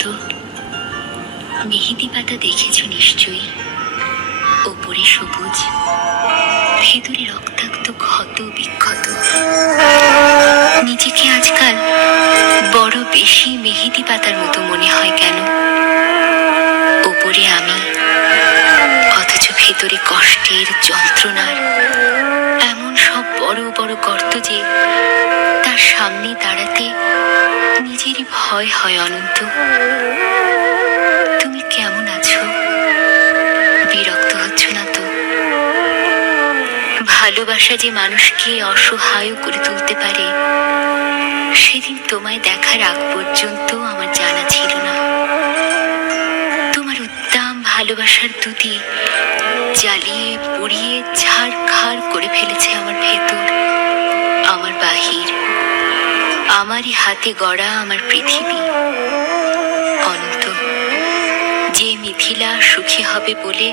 অনন্ত, মেহেদি পাতা দেখেছো নিশ্চয়ই। ওপরে সবুজ, ভেতরে রক্তাক্ত ক্ষত বিক্ষত। নিজেকে আজকাল বড় বেশি মেহেদি পাতার মতো মনে হয় কেন? ওপরে আমি, অথচ ভেতরে কষ্টের, যন্ত্রণার এমন সব বড় বড় গর্ত যে তার সামনে দাঁড়াতে নিজেরই ভয় হয়। অনন্ত, তুমি কেমন আছো? বিরক্ত হচ্ছ না তো? ভালোবাসা যে মানুষকে অসহায় করে তুলতে পারে, সেদিন তোমায় দেখার আগ পর্যন্ত আমার জানা ছিল না। তোমার উদ্দাম ভালোবাসার দুটি জ্বালিয়ে পুড়িয়ে ছাড়খাড় করে ফেলেছে আমার ভেতর, আমার বাহির, আমারই হাতে গড়া আমার পৃথিবী। অনন্ত, যে মিথিলা সুখী হবে বলে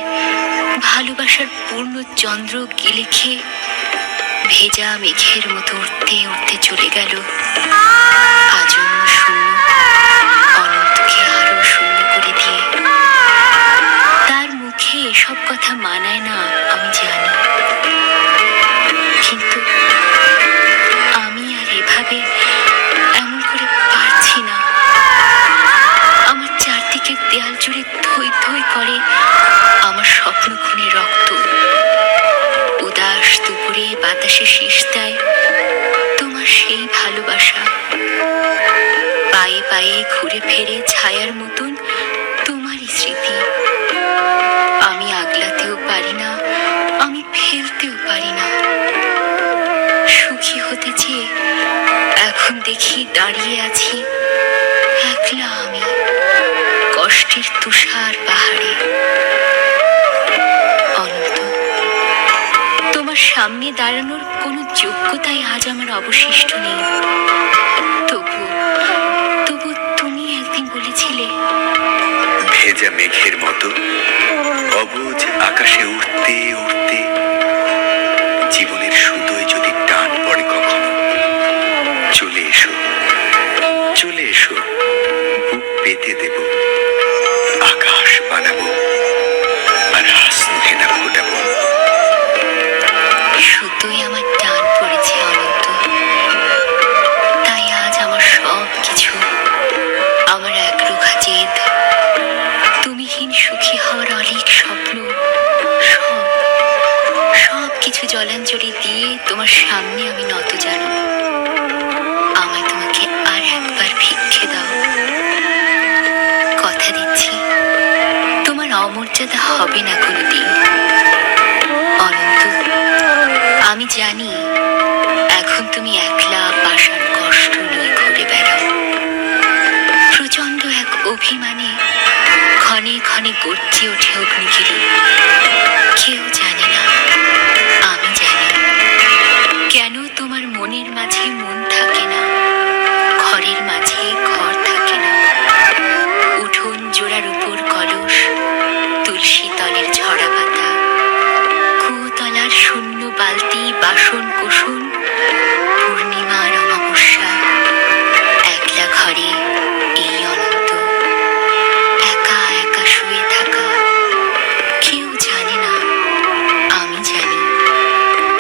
ভালোবাসার পূর্ণ চন্দ্র গিলে খেয়ে ভেজা মেঘের মতো উঠতে উঠতে চলে গেল, আজন্ম শূন্য অনন্তকে আরো শূন্য করে দিয়ে। তার মুখে এসব কথা মানায় না আমি জানি, কিন্তু আমি আর এভাবে এমন করে পারছি না। আমার চারদিকের দেয়াল জুড়ে থই থই করে আমার স্বপ্ন খুনে রক্ত। উদাস দুপুরে বাতাসে শীষ দেয় তোমার সেই ভালোবাসা। পায়ে পায়ে ঘুরে ফেরে ছায়ার মতন তোমারই স্মৃতি। আমি আগলাতেও পারি না, আমি ফেলতেও পারি না। সুখী হতে চেয়ে এখন দেখি দাঁড়িয়ে আছি একলা আমি, কষ্টের তুষার পাহাড়ে। অনন্ত, তোমার সামনে দাঁড়ানোর কোনো যোগ্যতাই আজ আমার অবশিষ্ট নেই। তবু তবু তুমি একদিন বলেছিলে, ভেজা মেঘের মতো অবুঝ আকাশে উঠতে উঠতে জীবনের সুতোয় যদি টান পড়ে কখনো, চলে এসো, চলে এসো, বুক পেতে দেব, আকাশ বানাবো আর হাসি হেনা ফোটাবো। সুতোয় আমার টান পড়েছে অনন্ত, তাই আজ আমার সব কিছু, আমার একরোখা জেদ, তুমিহীন সুখী হওয়ার অনেক স্বপ্ন, সব সব কিছু জলাঞ্জলি দিয়ে তোমার সামনে আমি নত জানো। আমায় তোমাকে আর একবার ভিক্ষে দাও। কথা দিচ্ছি তোমার অমর্যাদা হবে না কোনোদিন। অনন্ত, আমি জানি এখন তুমি একলা পাষাণ কষ্ট নিয়ে ঘুরে বেড়াও। প্রচন্ড এক অভিমানে ক্ষণে ক্ষণে গর্জে ওঠে অগ্নিগিরি। কেউ জানে না, আমি জানি কেন তোমার মনের মাঝে মন থাকে না, ঘরের মাঝে ঘর থাকে না। উঠোন জোড়ার উপর কলস, তুলসী তলের ঝরা পাতা, কুতলার শূন্য বালতি, বাসন কোসন, পূর্ণিমার অমাবস্যা, একলা ঘরে এই অনন্ত, একা একা শুয়ে থাকা। কেউ জানে না, আমি জানি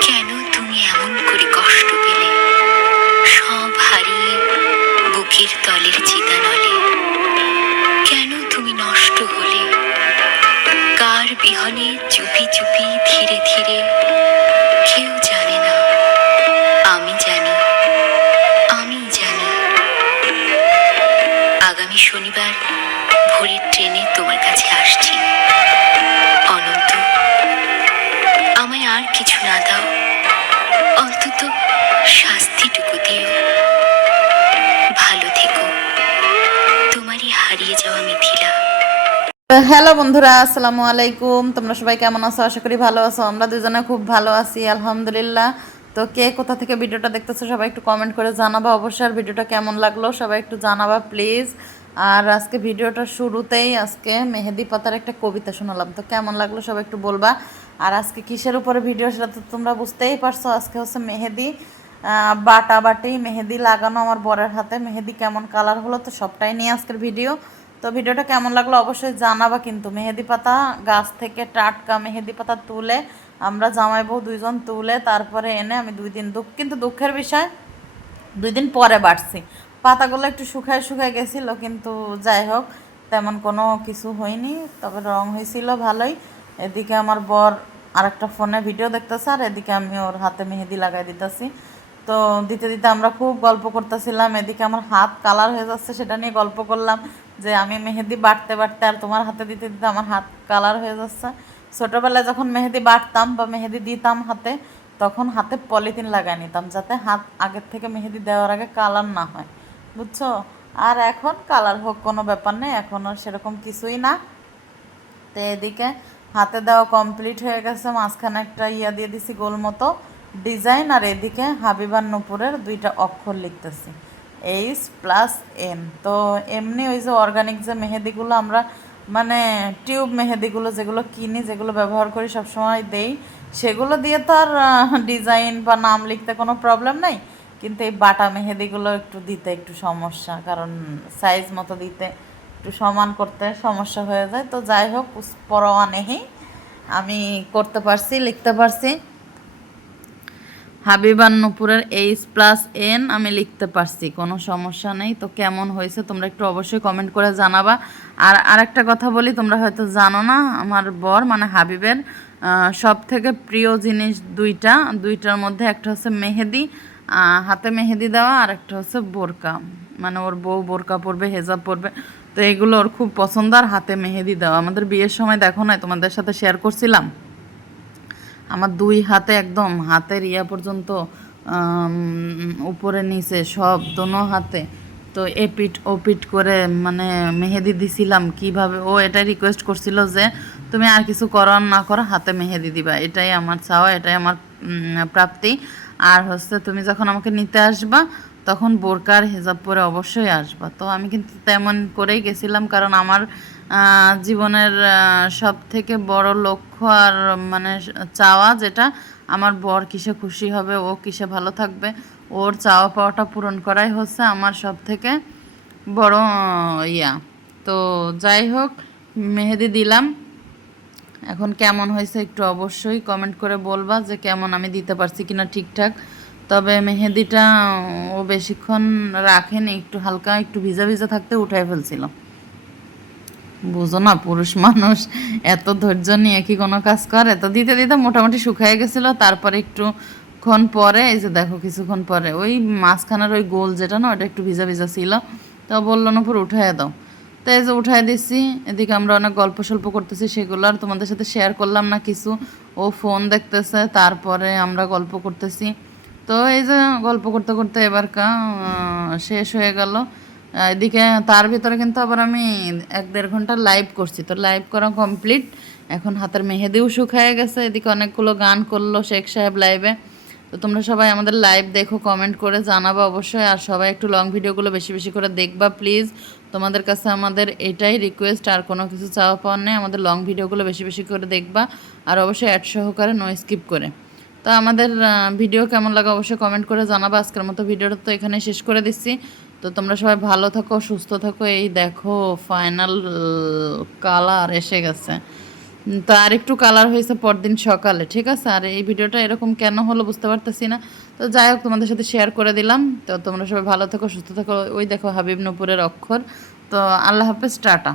কেন তুমি এমন করে কষ্ট পেলে, সব হারিয়ে বুকের তলের চিতানলে। কেন তুমি নষ্ট হলে, কার বিহনে চুপি চুপি ধীরে ধীরে। কেউ জানে না, আমি জানি, আমি জানি। আগামী শনিবার ভোরের ট্রেনে তোমার কাছে আসছি। অনন্ত, আমায় আর কিছু না দাও, অন্তত শাস্তিটুকু দিও। ভালো থেকো, তোমারই হারিয়ে যাওয়া মিথিলা। হ্যালো বন্ধুরা, আসসালামু আলাইকুম। তোমরা সবাই কেমন আছো? আশা করি ভালো আছো। আমরা দুজনে খুব ভালো আছি, আলহামদুলিল্লাহ। তো কে কোথা থেকে ভিডিওটা দেখতেছো সবাই একটু কমেন্ট করে জানাবা অবশ্যই। আর ভিডিওটা কেমন লাগলো সবাই একটু জানাবা প্লিজ। আর আজকে ভিডিওটা শুরুতেই আজকে মেহেদি পাতার একটা কবিতা শোনালাম, তো কেমন লাগলো সবাই একটু বলবা। আর আজকে কিসের উপরে ভিডিও সেটা তো তোমরা বুঝতেই পারছো। আজকে হচ্ছে মেহেদি বাটি মেহেদি লাগানো আমার বরের হাতে। মেহেদি কেমন কালার হলো তো সবটাই নিয়ে আজকের ভিডিও। তো ভিডিওটা কেমন লাগলো অবশ্যই জানাবা। কিন্তু মেহেদি পাতা গাছ থেকে টাটকা মেহেদি পাতা তুলে আমরা জামাই বউ দুইজন তুলে তারপরে এনে আমি 2 দিন কিন্তু দুঃখের বিষয় 2 দিন পরে বাটছি। পাতাগুলো একটু শুকায় শুকায় গেছিলো, কিন্তু যাই হোক তেমন কোনো কিছু হয়নি, তবে রং হয়েছিল ভালোই। এদিকে আমার বর আরেকটা ফোনে ভিডিও দেখতেছে, আর এদিকে আমি ওর হাতে মেহেদি লাগাই দিতেছি। তো দিতে দিতে আমরা খুব গল্প করতেছিলাম। এদিকে আমার হাত কালার হয়ে যাচ্ছে, সেটা নিয়ে গল্প করলাম যে আমি মেহেদি বাটতে বাটতে আর তোমার হাতে দিতে দিতে আমার হাত কালার হয়ে যাচ্ছে। ছোটোবেলায় যখন মেহেদি বাটতাম বা মেহেদি দিতাম হাতে, তখন হাতে পলিথিন লাগাই নিতাম যাতে হাত আগের থেকে মেহেদি দেওয়ার আগে কালার না হয়, বুঝছো। আর এখন কালার হোক কোনো ব্যাপার নেই, এখন আর সেরকম কিছুই না। তো এদিকে হাতে দেওয়া কমপ্লিট হয়ে গেছে, মাঝখানে একটা ইয়া দিয়ে দিছি গোল মতো ডিজাইন, আর এদিকে হাবিবার নূপুরের 2টা অক্ষর লিখতেছি H+N। তো এমনি ওই যে অর্গানিক যে মেহেদিগুলো আমরা মানে টিউব মেহেদিগুলো যেগুলো কিনি, যেগুলো ব্যবহার করি সবসময় দেই, সেগুলো দিয়ে তো আর ডিজাইন বা নাম লিখতে কোনো প্রবলেম নাই। কিন্তু এই বাটা মেহেদিগুলো একটু দিতে একটু সমস্যা, কারণ সাইজ মতো দিতে একটু সমান করতে সমস্যা হয়ে যায়। তো যাই হোক পরোয়া নেই, আমি করতে পারছি, লিখতে পারছি। হাবিবার নূপুরের H+N আমি লিখতে পারছি, কোনো সমস্যা নেই। তো কেমন হয়েছে তোমরা একটু অবশ্যই কমেন্ট করে জানাবা। আর আরেকটা কথা বলি, তোমরা হয়তো জানো না, আমার বর মানে হাবিবের সব থেকে প্রিয় জিনিস দুইটার মধ্যে একটা হচ্ছে মেহেদি, হাতে মেহেদি দেওয়া, আর একটা হচ্ছে বোরকা, মানে ওর বউ বোরকা পরবে, হেজাব পরবে, তো এগুলো ওর খুব পছন্দ। আর হাতে মেহেদি দেওয়া, আমাদের বিয়ের সময় দেখো না, তোমাদের সাথে শেয়ার করছিলাম, আমার 2 হাতে একদম হাতের ইয়া পর্যন্ত উপরে নিচে সব দোনো হাতে, তো এপিট ওপিট করে মানে মেহেদি দিছিলাম। কিভাবে ও এটাই রিকোয়েস্ট করছিল যে তুমি আর কিছু করো আর না করো, হাতে মেহেদি দিবা, এটাই আমার চাওয়া, এটাই আমার প্রাপ্তি। আর হচ্ছে তুমি যখন আমাকে নিতে আসবা তখন বোরকার হিজাব পরে অবশ্যই আসবা। তো আমি কিন্তু তেমন করেই গেছিলাম, কারণ আমার জীবনের সব থেকে বড় লক্ষ্য আর মানে চাওয়া যেটা, আমার বর কিসে খুশি হবে, ও কিসে ভালো থাকবে, ওর চাওয়া পাওয়াটা পূরণ করাই হচ্ছে আমার সব থেকে বড় ইয়া। তো যাই হোক মেহেদি দিলাম, এখন কেমন হয়েছে একটু অবশ্যই কমেন্ট করে বলবা যে কেমন আমি দিতে পারছি কিনা ঠিকঠাক। তবে মেহেদিটা ও বেশিক্ষণ রাখেনি, একটু হালকা একটু ভিজা ভিজা থাকতে উঠাই ফেলছিল। বুঝো না, পুরুষ মানুষ এত ধৈর্য নিয়ে কি কোনো কাজ করে। তো দিতে দিতে মোটামুটি শুকিয়ে গেছিলো, তারপরে একটুক্ষণ পরে এই যে দেখো কিছুক্ষণ পরে ওই মাঝখানের ওই গোল যেটা না, ওটা একটু ভিজা ভিজা ছিল, তো বললো না পুরো উঠাইয়া দাও। তো এই যে উঠাই দিচ্ছি, এদিকে আমরা অনেক গল্প সল্প করতেছি, সেগুলো আর তোমাদের সাথে শেয়ার করলাম না কিছু। ও ফোন দেখতেছে, তারপরে আমরা গল্প করতেছি। তো এই যে গল্প করতে করতে এবার শেষ হয়ে গেল। এদিকে তার ভিতরে কিন্তু আবার আমি 1-1.5 ঘন্টা লাইভ করছি, তো লাইভ করা কমপ্লিট, এখন হাতের মেহেদিও শুকিয়ে গেছে। এদিকে অনেকগুলো গান করলো শেখ সাহেব লাইভে। তো তোমরা সবাই আমাদের লাইভ দেখো, কমেন্ট করে জানাবা অবশ্যই, আর সবাই একটু লং ভিডিওগুলো বেশি বেশি করে দেখবা প্লিজ। তোমাদের কাছে আমাদের এটাই রিকোয়েস্ট, আর কোনো কিছু চাওয়া পাওয়ার নেই, আমাদের লং ভিডিওগুলো বেশি বেশি করে দেখবা, আর অবশ্যই অ্যাড সহকারে নো স্কিপ করে। তো আমাদের ভিডিও কেমন লাগে অবশ্যই কমেন্ট করে জানাবা। আজকের মতো ভিডিওটা তো এখানে শেষ করে দিচ্ছি। তো তোমরা সবাই ভালো থাকো, সুস্থ থাকো। এই দেখো ফাইনাল কালার এসে গেছে, তো আর একটু কালার হয়েছে পরদিন সকালে, ঠিক আছে। আর এই ভিডিওটা এরকম কেন হলো বুঝতে পারতেছি না, তো যাই হোক তোমাদের সাথে শেয়ার করে দিলাম। তো তোমরা সবাই ভালো থাকো, সুস্থ থাকো। ওই দেখো হাবিব নূপুরের অক্ষর। তো আল্লাহ হাফেজ, টাটা।